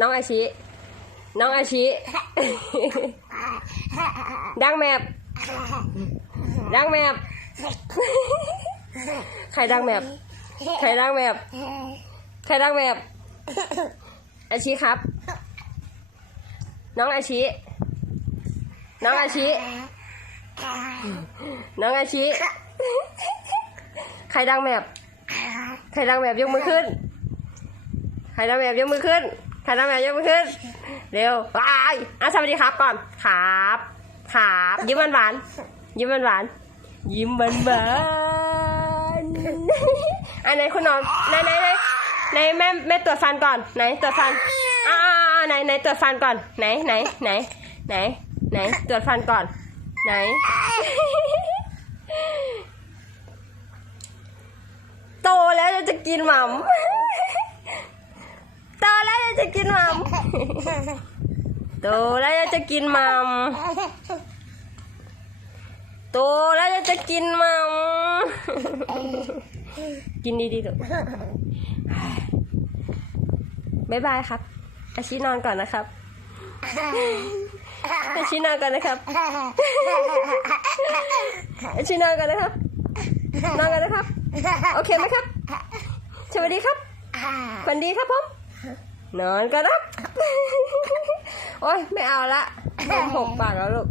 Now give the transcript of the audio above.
น้องอาชิ น้องอาชิ ดังแมบดังแมบใครดังแมบใครดังแมบใครดังแมบอาชิครับ น้องอาชิ น้องอาชิ น้องอาชิ ใครดังแมบใครดังแมบยกมือขึ้น ใครดังแมบยกมือขึ้น ใครดังแมบยกมือขึ้น เร็ววายอะสวัสดีครับก่อน ครับ ครับ ยิ้มหวานหวานยิ้มหวานหวานยิ้มหวานหวานอันไหนคุณหนอมไหนไหนไหนไหนแม่แม่ตรวจฟันก่อน ไหนตรวจฟันอ่าไหนไหนตรวจฟันก่อน ไหนไหนไหนไหนไหนตรวจฟันก่อน ไหน โตแล้วจะกินหม่ำ กินหม่ำโตแล้วจะกินหม่ำโตแล้วจะกินหม่ำกินดีๆลูกบ๊ายบายครับ อาชินอนก่อนนะครับ อาชินอนก่อนนะครับ อาชินอนก่อนนะครับ นอนกันนะครับ โอเคไหมครับ สวัสดีครับฝันดีครับผม นอนกันนะโอ๊ย ไม่เอาละหกปากแล้วลูก